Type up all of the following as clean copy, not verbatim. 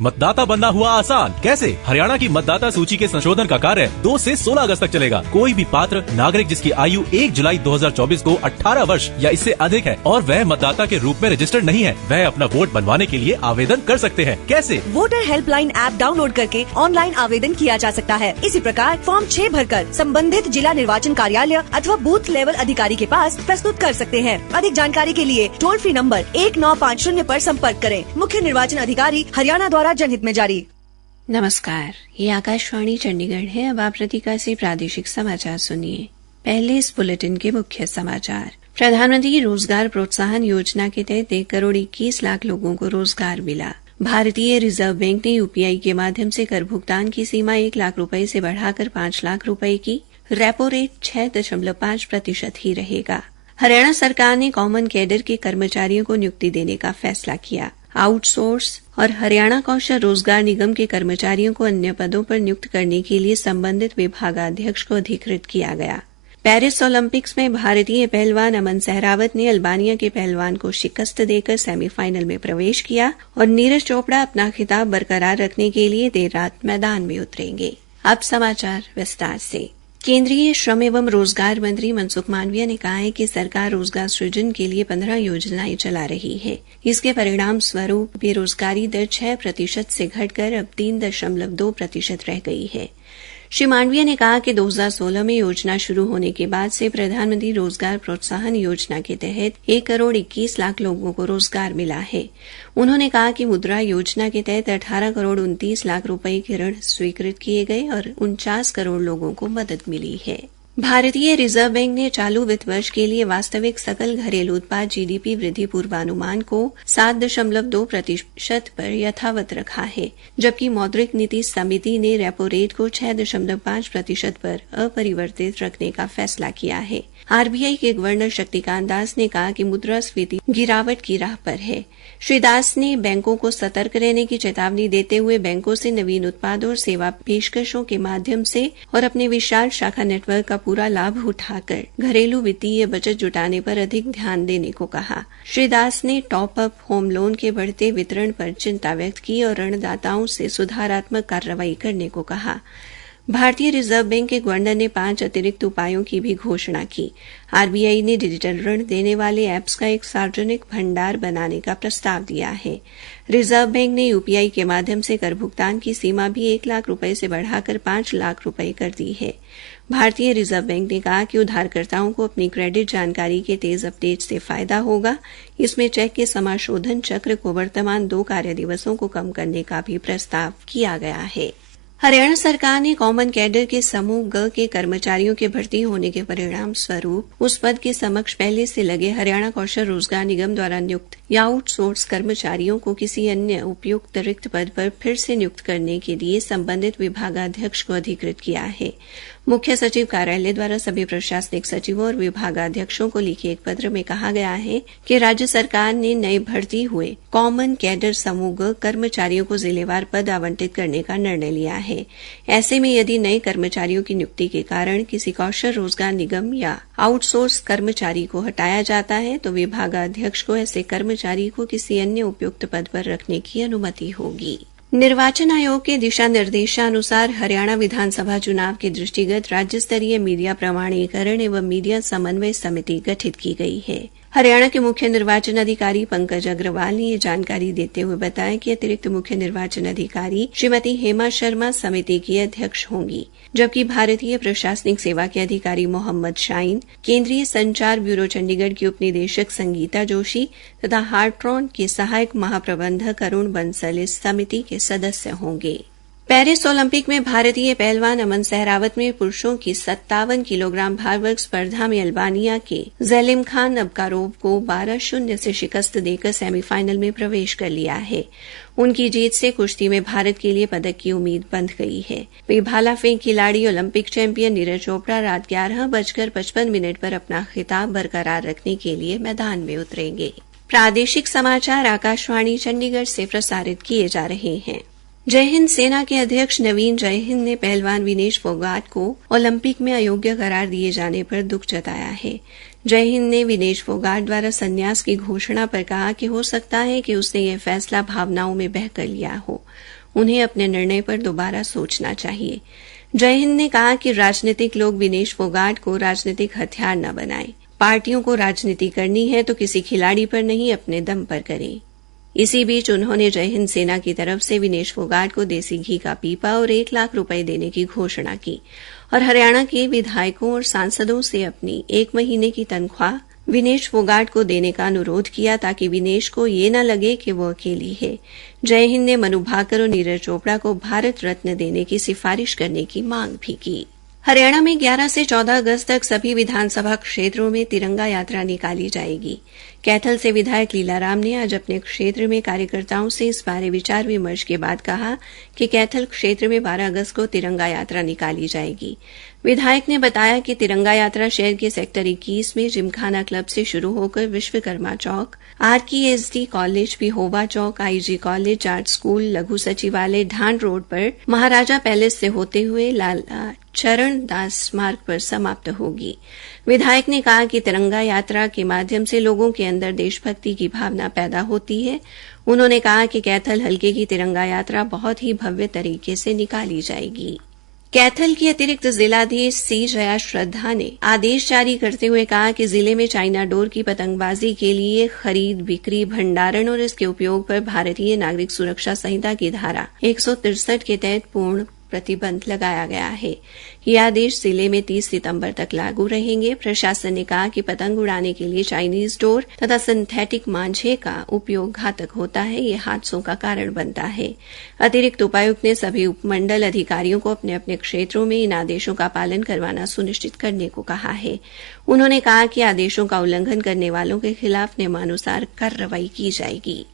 मतदाता बनना हुआ आसान। कैसे? हरियाणा की मतदाता सूची के संशोधन का कार्य 2 से 16 अगस्त तक चलेगा। कोई भी पात्र नागरिक जिसकी आयु 1 जुलाई 2024 को 18 वर्ष या इससे अधिक है और वह मतदाता के रूप में रजिस्टर्ड नहीं है, वह अपना वोट बनवाने के लिए आवेदन कर सकते हैं। कैसे? वोटर हेल्पलाइन ऐप डाउनलोड करके ऑनलाइन आवेदन किया जा सकता है। इसी प्रकार फॉर्म 6 भरकर संबंधित जिला निर्वाचन कार्यालय अथवा बूथ लेवल अधिकारी के पास प्रस्तुत कर सकते हैं। अधिक जानकारी के लिए टोल फ्री नंबर 1950 पर संपर्क करें। मुख्य निर्वाचन अधिकारी हरियाणा द्वारा जनहित में जारी। नमस्कार, ये आकाशवाणी चंडीगढ़ है। अब आप प्रतिका से प्रादेशिक समाचार सुनिए। पहले इस बुलेटिन के मुख्य समाचार। प्रधानमंत्री रोजगार प्रोत्साहन योजना के तहत 1 करोड़ 21 लाख लोगों को रोजगार मिला। भारतीय रिजर्व बैंक ने यूपीआई के माध्यम से कर भुगतान की सीमा 1 लाख रुपए से बढ़ाकर 5 लाख रुपए की। रेपो रेट 6.5% ही रहेगा। हरियाणा सरकार ने कॉमन कैडर के कर्मचारियों को नियुक्ति देने का फैसला किया। आउटसोर्स और हरियाणा कौशल रोजगार निगम के कर्मचारियों को अन्य पदों पर नियुक्त करने के लिए संबंधित विभागाध्यक्ष को अधिकृत किया गया। पेरिस ओलंपिक्स में भारतीय पहलवान अमन सहरावत ने अल्बानिया के पहलवान को शिकस्त देकर सेमीफाइनल में प्रवेश किया और नीरज चोपड़ा अपना खिताब बरकरार रखने के लिए देर रात मैदान में उतरेंगे। अब समाचार विस्तार से। केंद्रीय श्रम एवं रोजगार मंत्री मनसुख मांडविया ने कहा है कि सरकार रोजगार सृजन के लिए 15 योजनाएं चला रही है। इसके परिणाम स्वरूप बेरोजगारी दर 6% से घटकर अब 3.2% रह गई है। श्री मांडविया ने कहा कि 2016 में योजना शुरू होने के बाद से प्रधानमंत्री रोजगार प्रोत्साहन योजना के तहत 1 करोड़ 21 लाख लोगों को रोजगार मिला है। उन्होंने कहा कि मुद्रा योजना के तहत 18 करोड़ 29 लाख रुपए के ऋण स्वीकृत किए गए और 49 करोड़ लोगों को मदद मिली है। भारतीय रिजर्व बैंक ने चालू वित्त वर्ष के लिए वास्तविक सकल घरेलू उत्पाद जीडीपी वृद्धि पूर्वानुमान को 7.2% पर यथावत रखा है, जबकि मौद्रिक नीति समिति ने रेपो रेट को 6.5% पर अपरिवर्तित रखने का फैसला किया है। आरबीआई के गवर्नर शक्तिकांत दास ने कहा कि मुद्रास्फीति गिरावट की राह पर है। श्री दास ने बैंकों को सतर्क रहने की चेतावनी देते हुए बैंकों से नवीन उत्पादों और सेवा पेशकशों के माध्यम से और अपने विशाल शाखा नेटवर्क का पूरा लाभ उठाकर घरेलू वित्तीय बचत जुटाने पर अधिक ध्यान देने को कहा। श्री दास ने टॉप अप होम लोन के बढ़ते वितरण पर चिंता व्यक्त की और ऋणदाताओं से सुधारात्मक कार्रवाई करने को कहा। भारतीय रिजर्व बैंक के गवर्नर ने 5 अतिरिक्त उपायों की भी घोषणा की। आरबीआई ने डिजिटल ऋण देने वाले ऐप्स का एक सार्वजनिक भंडार बनाने का प्रस्ताव दिया है। रिजर्व बैंक ने यूपीआई के माध्यम से कर भुगतान की सीमा भी 1 लाख रुपए से बढ़ाकर 5 लाख रुपए कर दी है। भारतीय रिजर्व बैंक ने कहा कि उधारकर्ताओं को अपनी क्रेडिट जानकारी के तेज अपडेट से फायदा होगा। इसमें चेक के समाशोधन चक्र को वर्तमान 2 कार्य दिवसों को कम करने का भी प्रस्ताव किया गया है। हरियाणा सरकार ने कॉमन कैडर के समूह ग के कर्मचारियों के भर्ती होने के परिणाम स्वरूप उस पद के समक्ष पहले से लगे हरियाणा कौशल रोजगार निगम द्वारा नियुक्त या आउटसोर्स कर्मचारियों को किसी अन्य उपयुक्त रिक्त पद पर फिर से नियुक्त करने के लिए संबंधित विभागाध्यक्ष को अधिकृत किया है। मुख्य सचिव कार्यालय द्वारा सभी प्रशासनिक सचिवों और विभागाध्यक्षों को लिखे एक पत्र में कहा गया है कि राज्य सरकार ने नए भर्ती हुए कॉमन कैडर समूह कर्मचारियों को जिलेवार पद आवंटित करने का निर्णय लिया है। ऐसे में यदि नए कर्मचारियों की नियुक्ति के कारण किसी कौशल रोजगार निगम या आउटसोर्स कर्मचारी को हटाया जाता है तो विभागाध्यक्ष को ऐसे कर्मचारी को किसी अन्य उपयुक्त पद पर रखने की अनुमति होगी। निर्वाचन आयोग के दिशा निर्देशानुसार हरियाणा विधानसभा चुनाव के दृष्टिगत राज्य स्तरीय मीडिया प्रमाणीकरण एवं मीडिया समन्वय समिति गठित की गई है। हरियाणा के मुख्य निर्वाचन अधिकारी पंकज अग्रवाल ने ये जानकारी देते हुए बताया कि अतिरिक्त मुख्य निर्वाचन अधिकारी श्रीमती हेमा शर्मा समिति की अध्यक्ष होंगी, जबकि भारतीय प्रशासनिक सेवा के अधिकारी मोहम्मद शाइन, केंद्रीय संचार ब्यूरो चंडीगढ़ की उपनिदेशक संगीता जोशी तथा हार्ट्रॉन के सहायक महाप्रबंधक अरुण बंसल इस समिति के सदस्य होंगे। पेरिस ओलंपिक में भारतीय पहलवान अमन सहरावत ने पुरुषों की 57 किलोग्राम भार वर्ग स्पर्धा में अल्बानिया के ज़ेलिम खान अबकारोव को 12-0 से शिकस्त देकर सेमीफाइनल में प्रवेश कर लिया है। उनकी जीत से कुश्ती में भारत के लिए पदक की उम्मीद बंध गई है। वे भाला फेंक खिलाड़ी ओलंपिक चैंपियन नीरज चोपड़ा रात 11:55 पर अपना खिताब बरकरार रखने के लिए मैदान में उतरेंगे। प्रादेशिक समाचार आकाशवाणी चंडीगढ़ से प्रसारित किए जा रहे हैं। जय हिंद सेना के अध्यक्ष नवीन जय हिंद ने पहलवान विनेश फोगाट को ओलंपिक में अयोग्य करार दिए जाने पर दुख जताया है। जय हिंद ने विनेश फोगाट द्वारा संन्यास की घोषणा पर कहा कि हो सकता है कि उसने यह फैसला भावनाओं में बहकर लिया हो। उन्हें अपने निर्णय पर दोबारा सोचना चाहिए। जय हिंद ने कहा कि राजनीतिक लोग विनेश फोगाट को राजनीतिक हथियार न बनाएं। पार्टियों को राजनीति करनी है तो किसी खिलाड़ी पर नहीं, अपने दम पर करें। इसी बीच उन्होंने जय हिंद सेना की तरफ से विनेश फोगाट को देसी घी का पीपा और 1 लाख रुपए देने की घोषणा की और हरियाणा के विधायकों और सांसदों से अपनी 1 महीने की तनख्वाह विनेश फोगाट को देने का अनुरोध किया ताकि विनेश को ये न लगे कि वो अकेली है। जय हिंद ने मनु भाकर और नीरज चोपड़ा को भारत रत्न देने की सिफारिश करने की मांग भी की। हरियाणा में 11 से 14 अगस्त तक सभी विधानसभा क्षेत्रों में तिरंगा यात्रा निकाली जाएगी। कैथल से विधायक लीलाराम ने आज अपने क्षेत्र में कार्यकर्ताओं से इस बारे विचार विमर्श के बाद कहा कि कैथल क्षेत्र में 12 अगस्त को तिरंगा यात्रा निकाली जाएगी। विधायक ने बताया कि तिरंगा यात्रा शहर के सेक्टर 21 में जिमखाना क्लब से शुरू होकर विश्वकर्मा चौक, RKSD कॉलेज, पिहोवा चौक, IG कॉलेज, आर्ट स्कूल, लघु सचिवालय, ढांड रोड पर महाराजा पैलेस से होते हुए लाला चरण दास मार्ग पर समाप्त होगी। विधायक ने कहा कि तिरंगा यात्रा के माध्यम से लोगों के अंदर देशभक्ति की भावना पैदा होती है। उन्होंने कहा कि कैथल हलके की तिरंगा यात्रा बहुत ही भव्य तरीके से निकाली जाएगी। कैथल की अतिरिक्त जिलाधीश सी जया श्रद्धा ने आदेश जारी करते हुए कहा कि जिले में चाइना डोर की पतंगबाजी के लिए खरीद, बिक्री, भंडारण और इसके उपयोग पर भारतीय नागरिक सुरक्षा संहिता की धारा 163 के तहत पूर्ण प्रतिबंध लगाया गया है। ये आदेश जिले में 30 सितंबर तक लागू रहेंगे। प्रशासन ने कहा कि पतंग उड़ाने के लिए चाइनीज डोर तथा सिंथेटिक मांझे का उपयोग घातक होता है, ये हादसों का कारण बनता है। अतिरिक्त उपायुक्त ने सभी उपमंडल अधिकारियों को अपने अपने क्षेत्रों में इन आदेशों का पालन करवाना सुनिश्चित करने को कहा है। उन्होंने कहा कि आदेशों का उल्लंघन करने वालों के खिलाफ नियमानुसार कार्रवाई की जाएगी।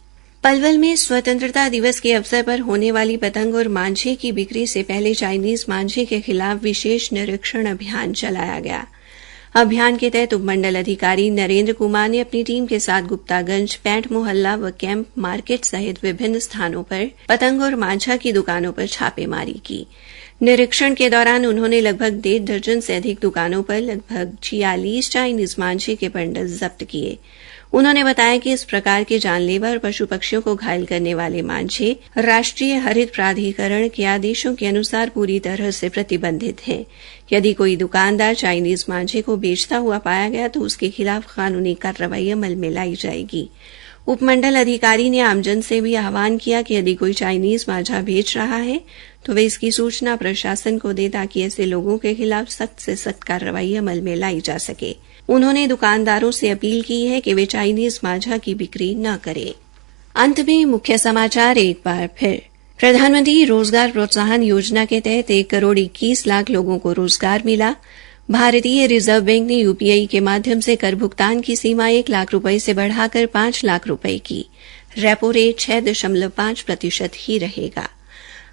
पलवल में स्वतंत्रता दिवस के अवसर पर होने वाली पतंग और मांझे की बिक्री से पहले चाइनीज मांझे के खिलाफ विशेष निरीक्षण अभियान चलाया गया। अभियान के तहत उपमंडल अधिकारी नरेंद्र कुमार ने अपनी टीम के साथ गुप्तागंज, पैंट मोहल्ला व कैंप मार्केट सहित विभिन्न स्थानों पर पतंग और मांझा की दुकानों पर छापेमारी की। निरीक्षण के दौरान उन्होंने लगभग 1.5 दर्जन से अधिक दुकानों पर लगभग 46 चाइनीज मांझे के बंडल जब्त किए। उन्होंने बताया कि इस प्रकार के जानलेवा और पशु पक्षियों को घायल करने वाले मांझे राष्ट्रीय हरित प्राधिकरण के आदेशों के अनुसार पूरी तरह से प्रतिबंधित हैं। यदि कोई दुकानदार चाइनीज मांझे को बेचता हुआ पाया गया तो उसके खिलाफ कानूनी कार्रवाई अमल में लाई जाएगी। उपमंडल अधिकारी ने आमजन से भी आह्वान किया कि यदि कोई चाइनीज मांझा बेच रहा है तो वे इसकी सूचना प्रशासन को दे ताकि ऐसे लोगों के खिलाफ सख्त से सख्त कार्रवाई अमल में लाई जा सके। उन्होंने दुकानदारों से अपील की है कि वे चाइनीज मांझा की बिक्री न करें। अंत में मुख्य समाचार एक बार फिर। प्रधानमंत्री रोजगार प्रोत्साहन योजना के तहत 1 करोड़ 21 लाख लोगों को रोजगार मिला। भारतीय रिजर्व बैंक ने UPI के माध्यम से कर भुगतान की सीमा 1 लाख रुपए से बढ़ाकर 5 लाख रुपए की। रेपो रेट 6.5% ही रहेगा।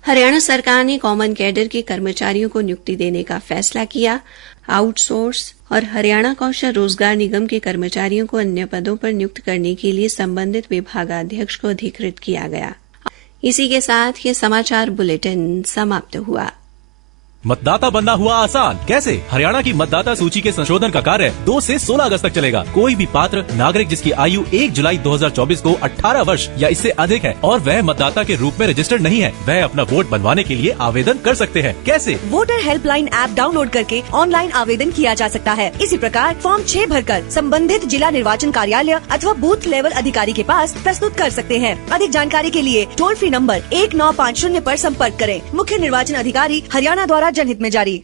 हरियाणा सरकार ने कॉमन कैडर के कर्मचारियों को नियुक्ति देने का फैसला किया। आउटसोर्स और हरियाणा कौशल रोजगार निगम के कर्मचारियों को अन्य पदों पर नियुक्त करने के लिए संबंधित विभागाध्यक्ष को अधिकृत किया गया। इसी के साथ ये समाचार बुलेटिन समाप्त हुआ। मतदाता बनना हुआ आसान। कैसे? हरियाणा की मतदाता सूची के संशोधन का कार्य 2 से 16 अगस्त तक चलेगा। कोई भी पात्र नागरिक जिसकी आयु 1 जुलाई 2024 को 18 वर्ष या इससे अधिक है और वह मतदाता के रूप में रजिस्टर्ड नहीं है, वह अपना वोट बनवाने के लिए आवेदन कर सकते हैं। कैसे? वोटर हेल्पलाइन ऐप डाउनलोड करके ऑनलाइन आवेदन किया जा सकता है। इसी प्रकार फॉर्म 6 भरकर संबंधित जिला निर्वाचन कार्यालय अथवा बूथ लेवल अधिकारी के पास प्रस्तुत कर सकते हैं। अधिक जानकारी के लिए टोल फ्री नंबर 1950 पर संपर्क करें। मुख्य निर्वाचन अधिकारी हरियाणा द्वारा जनहित में जारी।